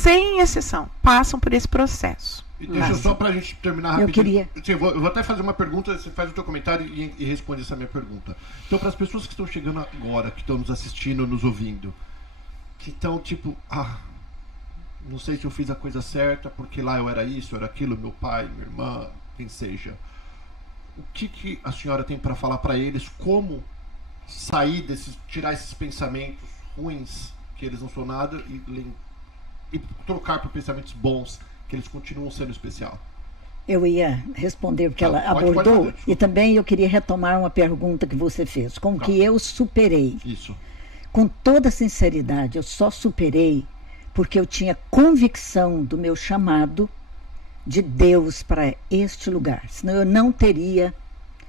sem exceção, passam por esse processo. E deixa só pra gente terminar rapidinho. Eu queria... Sim, eu vou até fazer uma pergunta, você faz o teu comentário e responde essa minha pergunta. Então, para as pessoas que estão chegando agora, que estão nos assistindo, nos ouvindo, que estão tipo, não sei se eu fiz a coisa certa, porque lá eu era isso, eu era aquilo, meu pai, minha irmã, quem seja. O que a senhora tem para falar para eles, como sair desses, tirar esses pensamentos ruins, que eles não são nada, e trocar por pensamentos bons, que eles continuam sendo especial? Eu ia responder porque ela abordou, fazer, e também eu queria retomar uma pergunta que você fez. Como que eu superei? Isso. Com toda sinceridade, eu só superei porque eu tinha convicção do meu chamado de Deus para este lugar. Senão eu não teria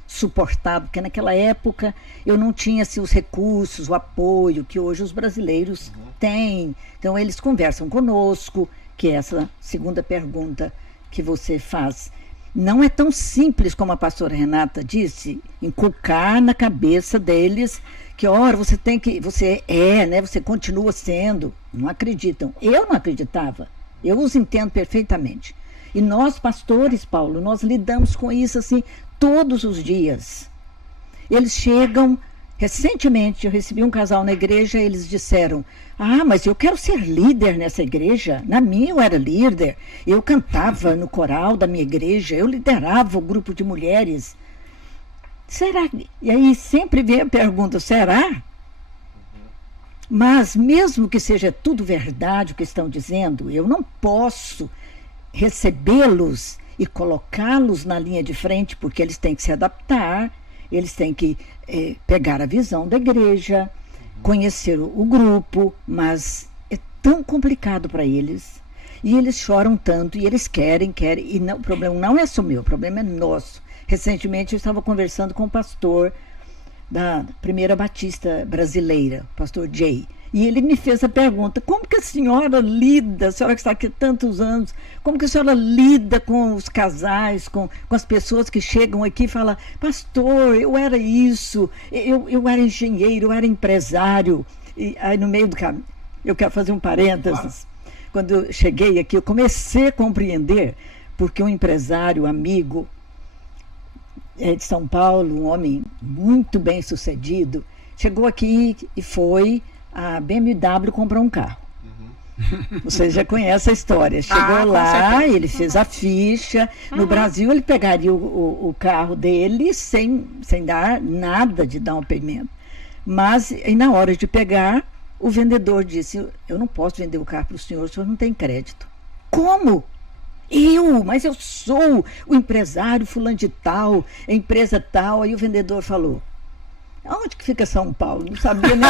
suportado, porque naquela época eu não tinha assim, os recursos, o apoio que hoje os brasileiros têm. Então eles conversam conosco, que é essa segunda pergunta que você faz. Não é tão simples como a pastora Renata disse, inculcar na cabeça deles que, ora, você tem que, você é, né, você continua sendo. Não acreditam. Eu não acreditava. Eu os entendo perfeitamente. E nós, pastores, Paulo, nós lidamos com isso assim todos os dias. Eles chegam... Recentemente eu recebi um casal na igreja e eles disseram, mas eu quero ser líder nessa igreja. Na minha eu era líder, eu cantava no coral da minha igreja, eu liderava o grupo de mulheres. Será? E aí sempre vem a pergunta, será? Mas mesmo que seja tudo verdade o que estão dizendo, eu não posso recebê-los e colocá-los na linha de frente, porque eles têm que se adaptar, eles têm que pegar a visão da igreja, conhecer o grupo, mas é tão complicado para eles. E eles choram tanto, e eles querem, e não, o problema não é só meu, o problema é nosso. Recentemente eu estava conversando com o pastor da Primeira Batista Brasileira, o pastor Jay, e ele me fez a pergunta, como que a senhora lida, a senhora que está aqui há tantos anos, como que a senhora lida com os casais, com as pessoas que chegam aqui e falam, pastor, eu era isso, eu era engenheiro, eu era empresário, e aí no meio do caminho, eu quero fazer um parênteses, quando eu cheguei aqui, eu comecei a compreender, porque um empresário, amigo, de São Paulo, um homem muito bem sucedido, chegou aqui e foi a BMW comprou um carro. Vocês já conhecem a história. Chegou lá, ele fez a ficha. No Brasil, ele pegaria o carro dele sem dar nada de down payment. Mas, e na hora de pegar, o vendedor disse, eu não posso vender o carro para o senhor não tem crédito. Como? Mas eu sou o empresário fulano de tal, a empresa tal. Aí o vendedor falou, onde que fica São Paulo? Não sabia nem...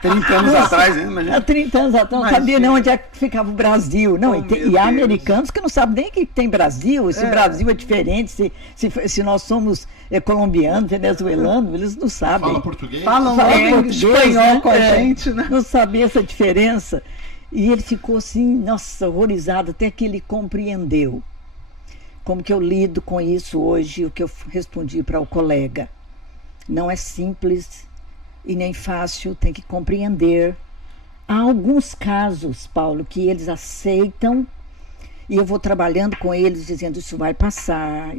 30 anos atrás, hein? Imagina. 30 anos atrás, não sabia nem onde é que ficava o Brasil. Não, e há americanos que não sabem nem que tem Brasil, se o Brasil é diferente, se nós somos colombianos, venezuelanos, eles não sabem. Fala português? Falam espanhol com a gente, né? Não sabia essa diferença. E ele ficou assim, nossa, horrorizado, até que ele compreendeu. Como que eu lido com isso hoje, o que eu respondi para o colega. Não é simples e nem fácil, tem que compreender. Há alguns casos, Paulo, que eles aceitam e eu vou trabalhando com eles dizendo isso vai passar,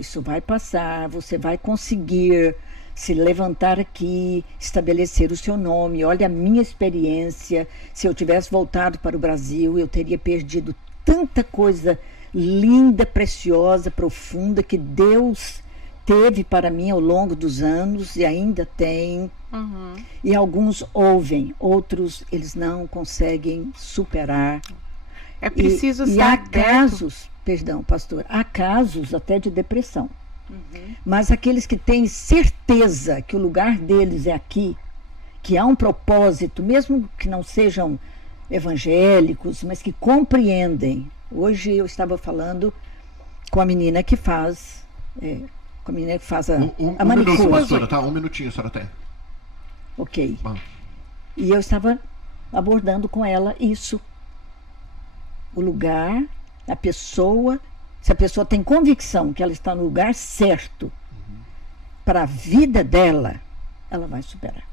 você vai conseguir se levantar aqui, estabelecer o seu nome. Olha a minha experiência, se eu tivesse voltado para o Brasil, eu teria perdido tanta coisa linda, preciosa, profunda que Deus teve para mim ao longo dos anos e ainda tem. E alguns ouvem, outros eles não conseguem superar. É preciso e há casos, perdão, pastor, há casos até de depressão. Mas aqueles que têm certeza que o lugar deles é aqui, que há um propósito, mesmo que não sejam evangélicos, mas que compreendem. Hoje eu estava falando com a menina que faz... com a menina que faz a manicure. Minuto, pastora, tá? 1 minutinho a senhora tem. Ok. Bom. E eu estava abordando com ela isso. O lugar, a pessoa, se a pessoa tem convicção que ela está no lugar certo para a vida dela, ela vai superar.